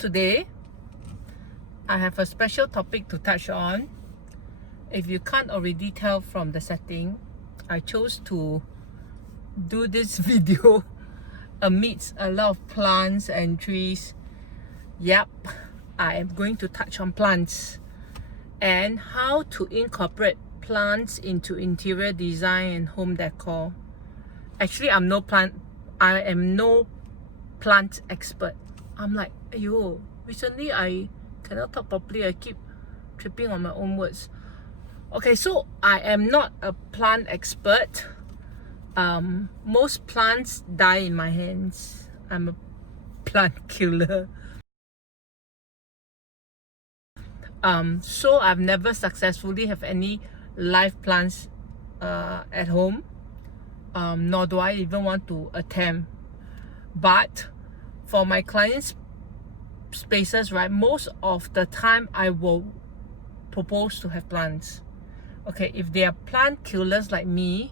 Today, I have a special topic to touch on. If you can't already tell from the setting, I chose to do this video amidst a lot of plants and trees. Yep, I am going to touch on plants and how to incorporate plants into interior design and home decor. Actually, I am no plant expert. I'm like, ayo, recently I cannot talk properly. I keep tripping on my own words. Okay, so I am not a plant expert. Most plants die in my hands. I'm a plant killer. So I've never successfully have any live plants at home. Nor do I even want to attempt. But for my clients' spaces, right, most of the time I will propose to have plants. Okay, if they are plant killers like me,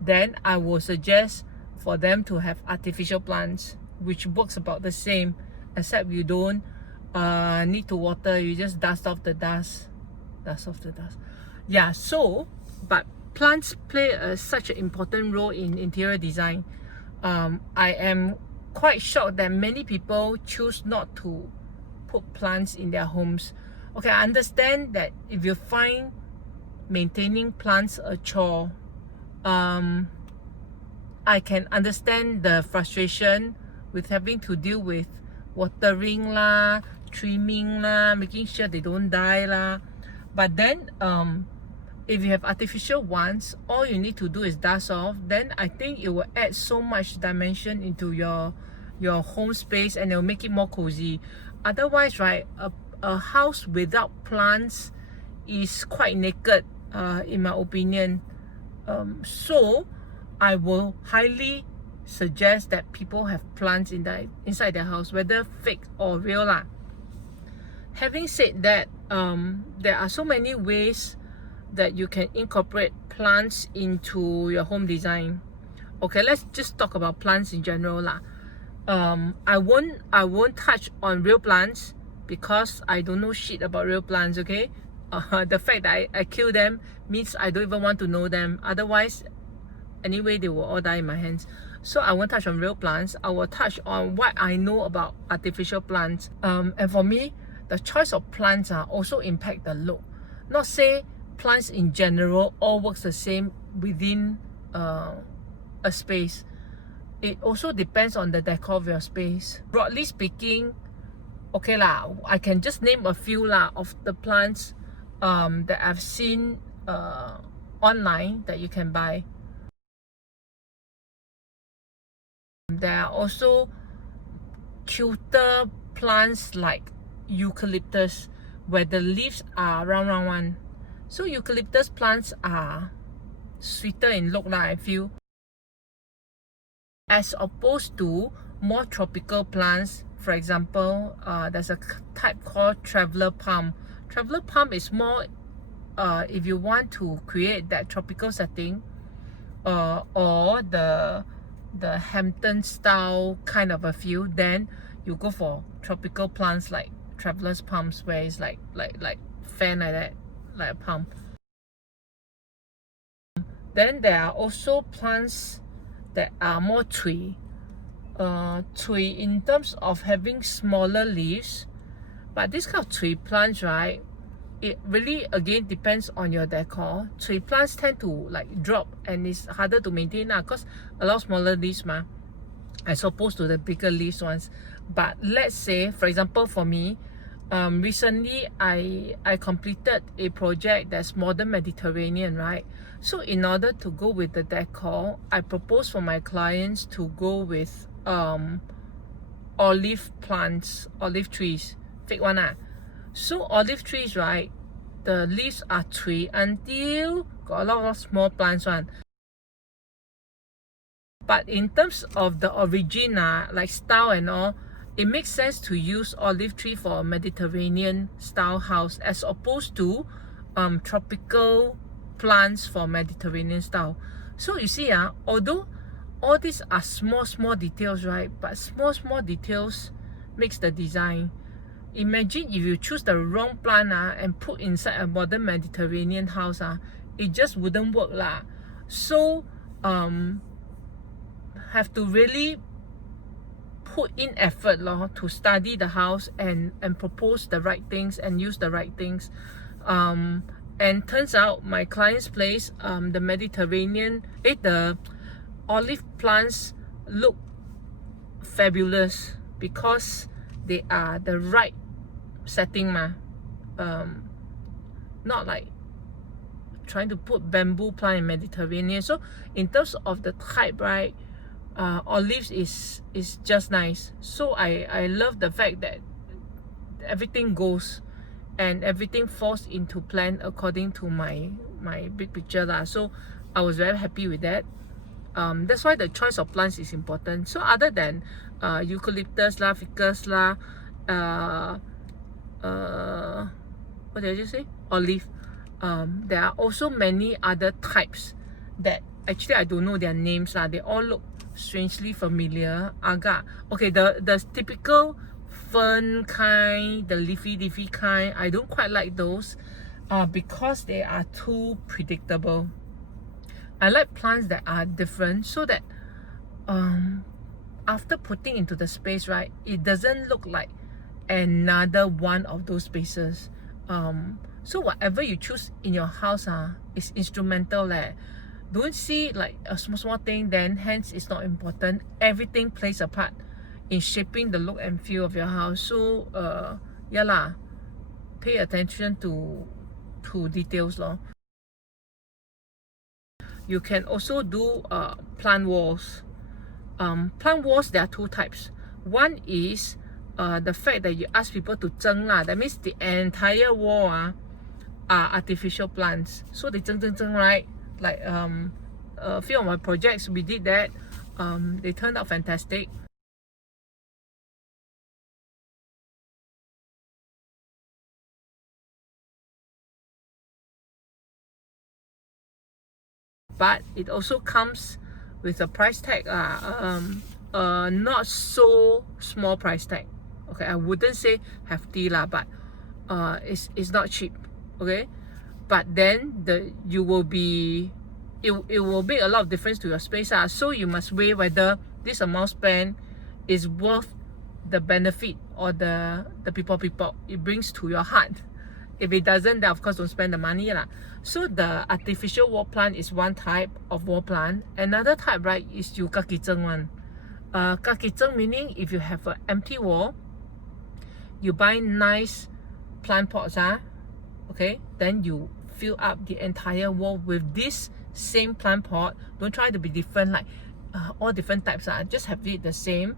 then I will suggest for them to have artificial plants, which works about the same, except you don't need to water, you just dust off the dust. Yeah, so, but plants play such an important role in interior design. I am quite shocked that many people choose not to put plants in their homes. Okay, I understand that if you find maintaining plants a chore, I can understand the frustration with having to deal with watering lah, trimming lah, making sure they don't die lah. But then if you have artificial ones, all you need to do is dust off. Then I think it will add so much dimension into your home space, and it will make it more cozy. Otherwise, right, a house without plants is quite naked, in my opinion. So I will highly suggest that people have plants inside their house, whether fake or real lah. Having said that, there are so many ways that you can incorporate plants into your home design. Okay, let's just talk about plants in general lah. I won't touch on real plants because I don't know shit about real plants. Okay, the fact that I kill them means I don't even want to know them. Otherwise, anyway, they will all die in my hands. So I won't touch on real plants. I will touch on what I know about artificial plants. And for me, the choice of plants also impact the look. Not say plants in general all works the same within a space. It also depends on the decor of your space. Broadly speaking, okay lah, I can just name a few lah of the plants that I've seen online that you can buy. There are also cuter plants like eucalyptus, where the leaves are round one. So eucalyptus plants are sweeter in look lah, I feel, as opposed to more tropical plants. For example, there's a type called traveler palm. Traveler palm is more if you want to create that tropical setting, or the Hampton style kind of a feel, then you go for tropical plants like traveler's palms, where it's like fan like that, like a palm. Then there are also plants that are more tree in terms of having smaller leaves. But this kind of tree plants, right, it really again depends on your decor. Tree plants tend to like drop, and it's harder to maintain now because a lot smaller leaves ma, as opposed to the bigger leaves ones. But let's say, for example, for me, recently I completed a project that's modern Mediterranean, right? So in order to go with the decor, I propose for my clients to go with olive plants, olive trees, fake one ah. So olive trees, right, the leaves are tree until got a lot of small plants one. But in terms of the origin, like style and all, it makes sense to use olive tree for a Mediterranean style house as opposed to tropical plants for Mediterranean style. So you see, although all these are small details, right, but small details makes the design. imagine if you choose the wrong plant and put inside a modern Mediterranean house, it just wouldn't work lah. So have to really put in effort to study the house and propose the right things and use the right things. And turns out my client's place, the Mediterranean, the olive plants look fabulous because they are the right setting not like trying to put bamboo plant in Mediterranean. So in terms of the type, right, olives is just nice. So I love the fact that everything goes and everything falls into plan according to my big picture lah. So I was very happy with that. That's why the choice of plants is important. So other than eucalyptus lah, ficus lah, what did I just say? Olive. There are also many other types that actually I don't know their names lah. They all look strangely familiar. Okay, the typical fern kind, the leafy kind, I don't quite like those because they are too predictable. I like plants that are different so that after putting into the space, right, it doesn't look like another one of those spaces. So whatever you choose in your house is instrumental leh. Don't see like a small thing, then hence it's not important. Everything plays a part in shaping the look and feel of your house. So yeah lah, pay attention to details lor. You can also do plant walls. Plant walls, there are two types. One is the fact that you ask people to zeng lah. That means the entire wall are artificial plants. So they zeng, right? Like a few of my projects, we did that. They turned out fantastic. But it also comes with a price tag, not so small price tag. Okay, I wouldn't say hefty lah, but it's not cheap. Okay, but then it will make a lot of difference to your space. So you must weigh whether this amount spent is worth the benefit or the people it brings to your heart. If it doesn't, then of course don't spend the money lah. So the artificial wall plant is one type of wall plant. Another type, right, is you kakizeng one. Kakizeng meaning if you have an empty wall, you buy nice plant pots, okay, then you fill up the entire wall with this same plant pot. Don't try to be different, like all different types, just have it the same.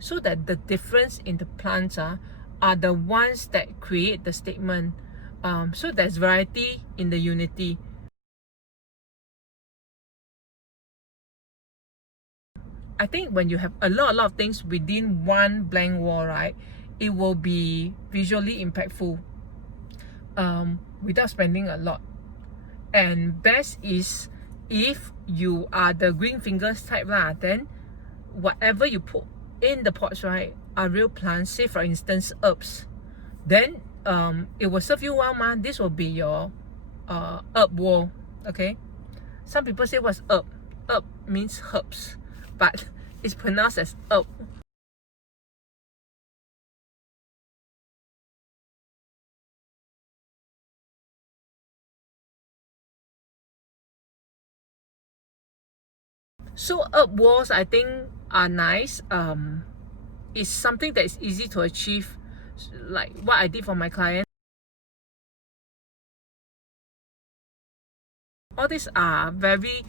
So that the difference in the plants are the ones that create the statement. So there's variety in the unity. I think when you have a lot of things within one blank wall, right, it will be visually impactful without spending a lot. And best is if you are the green fingers type lah, then whatever you put in the pots, right, are real plants. Say for instance herbs, then it will serve you well this will be your herb wall. Okay, some people say what's herb? Herb means herbs, but it's pronounced as herb. So herb walls, I think, are nice. It's something that is easy to achieve, like what I did for my client. All these are very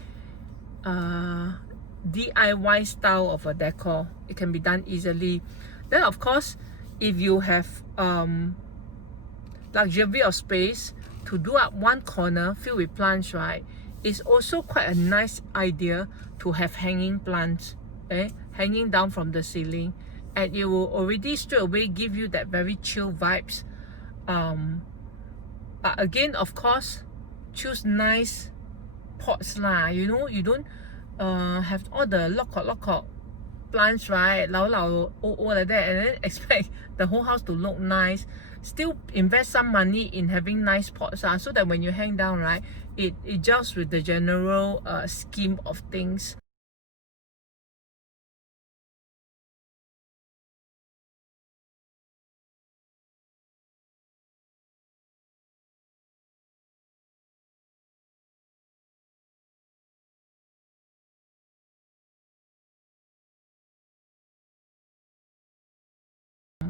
DIY style of a decor. It can be done easily. Then of course, if you have luxury of space to do up one corner filled with plants, right, it's also quite a nice idea to have hanging plants, hanging down from the ceiling, and it will already straight away give you that very chill vibes. But again, of course, choose nice pots lah. You know, you don't have all the lock plants, right, lao like that, and then expect the whole house to look nice. Still invest some money in having nice pots, so that when you hang down, right, it gels with the general scheme of things.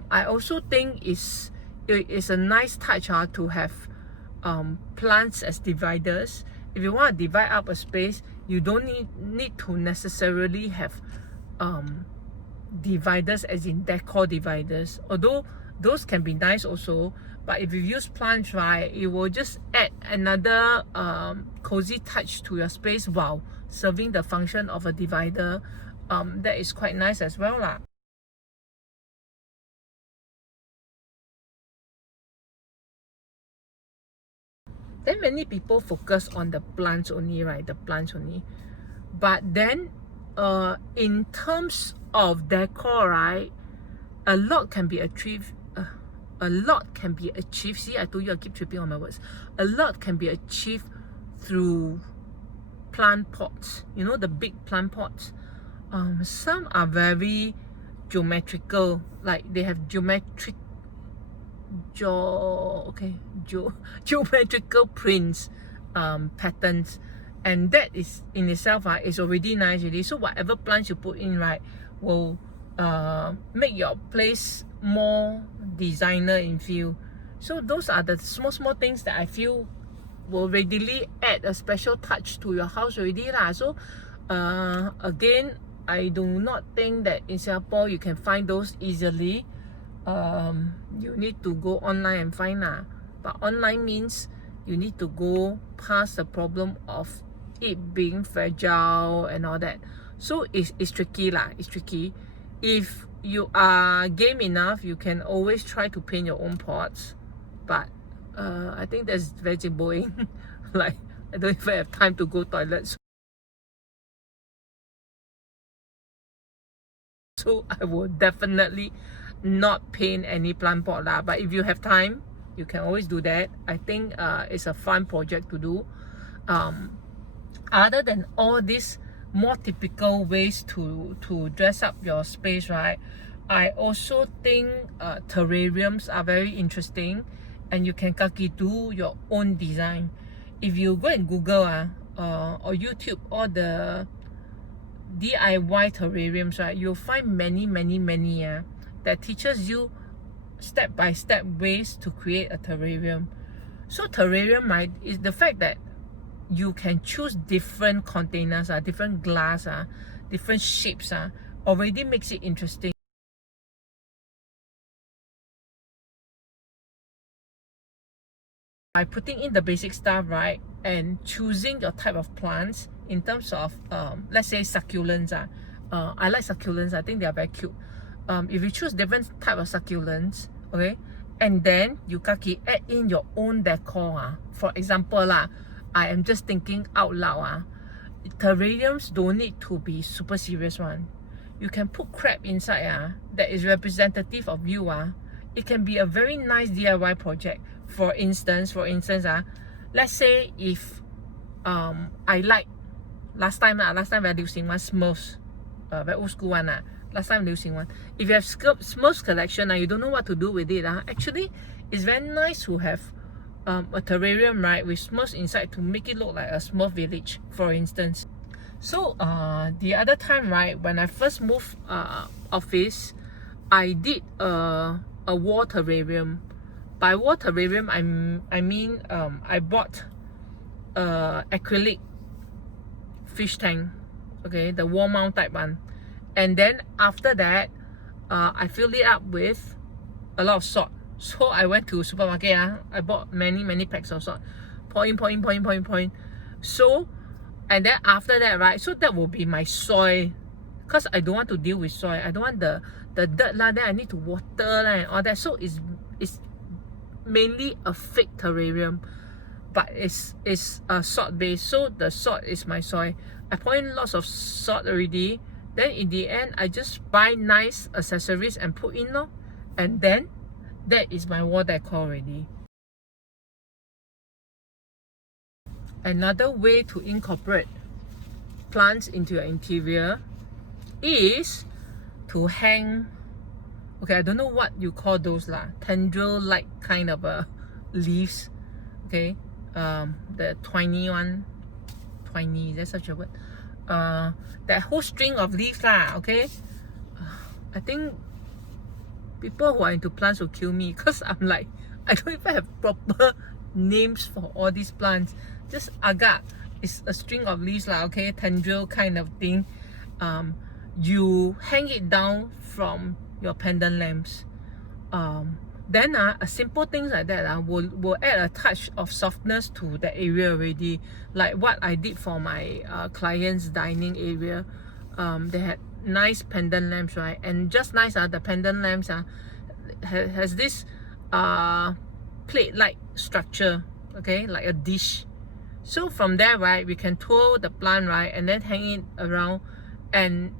I also think it's a nice touch to have plants as dividers. If you want to divide up a space, you don't need to necessarily have dividers as in decor dividers, although those can be nice also. But if you use plants, right, it will just add another cozy touch to your space while serving the function of a divider. That is quite nice as well lah. Then many people focus on the plants only, right? The plants only. But then in terms of decor, right, a lot can be achieved. A lot can be achieved. See, I told you I keep tripping on my words. A lot can be achieved through plant pots. You know, the big plant pots. Some are very geometrical, like they have geometrical prints, patterns, and that is in itself is already nice already. So whatever plants you put in, right, will make your place more designer in feel. So those are the small things that I feel will readily add a special touch to your house already lah. So again, I do not think that in Singapore you can find those easily. You need to go online and find lah. But online means you need to go past the problem of it being fragile and all that. So it's tricky lah. It's tricky. If you are game enough, you can always try to paint your own pots. But I think that's very boring. Like I don't even have time to go toilet. So I will definitely not paint any plant pot lah. But if you have time, you can always do that. I think it's a fun project to do. Other than all these more typical ways to dress up your space, right, I also think terrariums are very interesting, and you can do your own design. If you go and Google or YouTube all the DIY terrariums, right, you'll find many that teaches you step-by-step ways to create a terrarium. So terrarium, right, is the fact that you can choose different containers, different glass, different shapes, already makes it interesting. By putting in the basic stuff, right, and choosing your type of plants in terms of let's say succulents, I like succulents. I think they are very cute. If you choose different type of succulents, okay, and then you add in your own decor, for example I am just thinking out loud, terrariums don't need to be super serious one. You can put crab inside that is representative of you. It can be a very nice DIY project. For instance, let's say if I like last time very 流行 one Smurfs, very old school one last time 流行 one. If you have Smurfs collection you don't know what to do with it, actually it's very nice to have a terrarium, right, with Smurfs inside to make it look like a Smurf village, for instance. So the other time, right, when I first moved office, I did a wall terrarium. By wall terrarium, I mean I bought acrylic fish tank, okay, the wall mount type one, and then after that I filled it up with a lot of salt. So I went to supermarket, I bought many packs of salt, point. So and then after that, right, so that will be my soil, because I don't want to deal with soil. I don't want the dirt then I need to water and all that. So it's mainly a fake terrarium, but it's salt based. So the salt is my soil. I pour in lots of salt already, Then in the end, I just buy nice accessories and put in lor. And then that is my wall decor already. Another way to incorporate plants into your interior is to hang, okay, I don't know what you call those lah, tendril like kind of leaves, okay, the twiny one, twiny, is that such a word? That whole string of leaves lah, okay. I think people who are into plants will kill me because I'm like, I don't even have proper names for all these plants. Just agate is a string of leaves lah, okay, tendril kind of thing. You hang it down from your pendant lamps. Then a simple things like that will add a touch of softness to the area already. Like what I did for my client's dining area. They had nice pendant lamps, right? And just nice, the pendant lamps has this plate-like structure, okay, like a dish. So from there, right, we can twirl the plant, right, and then hang it around, and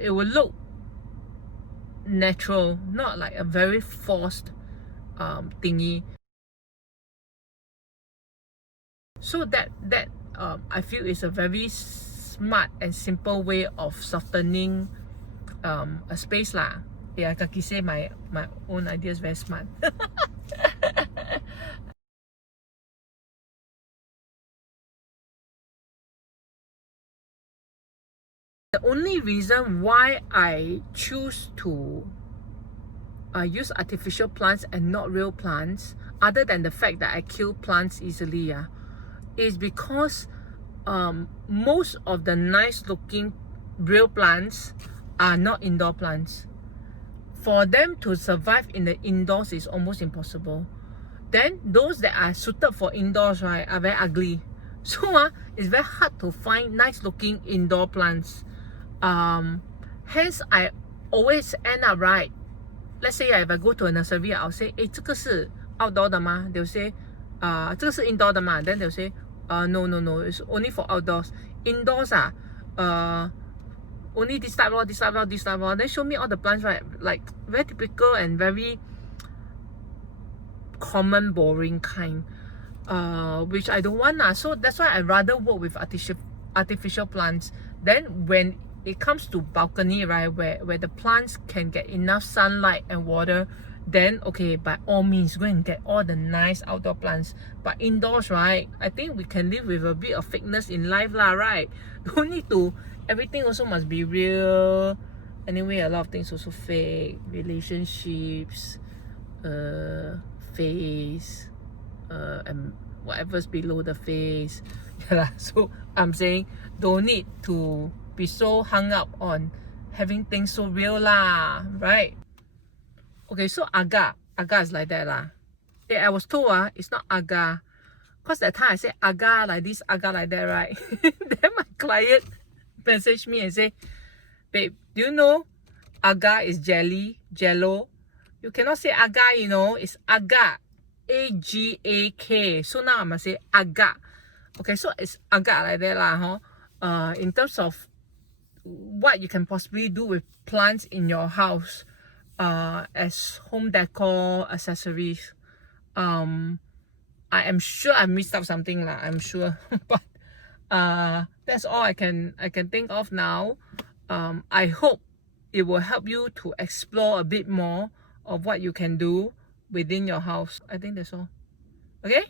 it will look natural, not like a very forced thingy. So that I feel is a very smart and simple way of softening a space lah. Yeah, Kaki say my own idea is very smart. The only reason why I choose to use artificial plants and not real plants, other than the fact that I kill plants easily, is because most of the nice looking real plants are not indoor plants. For them to survive in the indoors is almost impossible. Then those that are suited for indoors, right, are very ugly. So it's very hard to find nice looking indoor plants. Hence I always end up, right, let's say if I go to a nursery, I'll say, 这个是 outdoor 的吗? They'll say, 这个是 indoor 的吗? Then they'll say, no, it's only for outdoors. Indoors only this type lor, this type lor, this type lor. Then show me all the plants, right, like very typical and very common, boring kind, which I don't want. So that's why I'd rather work with artificial plants. Then when it comes to balcony, right, where the plants can get enough sunlight and water, then okay, by all means go and get all the nice outdoor plants. But indoors, right, I think we can live with a bit of fakeness in life lah, right? Don't need to, everything also must be real. Anyway, a lot of things also fake. Relationships, face, and whatever's below the face. Yeah, so I'm saying don't need to be so hung up on having things so real lah, right? Okay, so agar is like that lah. I was told it's not agar, because that time I said agar like this, agar like that, right? Then my client messaged me and say, babe, do you know agar is jello? You cannot say agar, you know, it's agar, A-G-A-K. So now I must say agar. Okay, so it's agar like that lah, in terms of what you can possibly do with plants in your house, as home decor accessories. I am sure I missed out something lah, I'm sure. But that's all I can think of now. I hope it will help you to explore a bit more of what you can do within your house. I think that's all. Okay,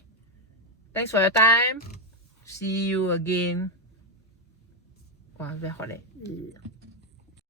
thanks for your time. See you again. Wow, very hot.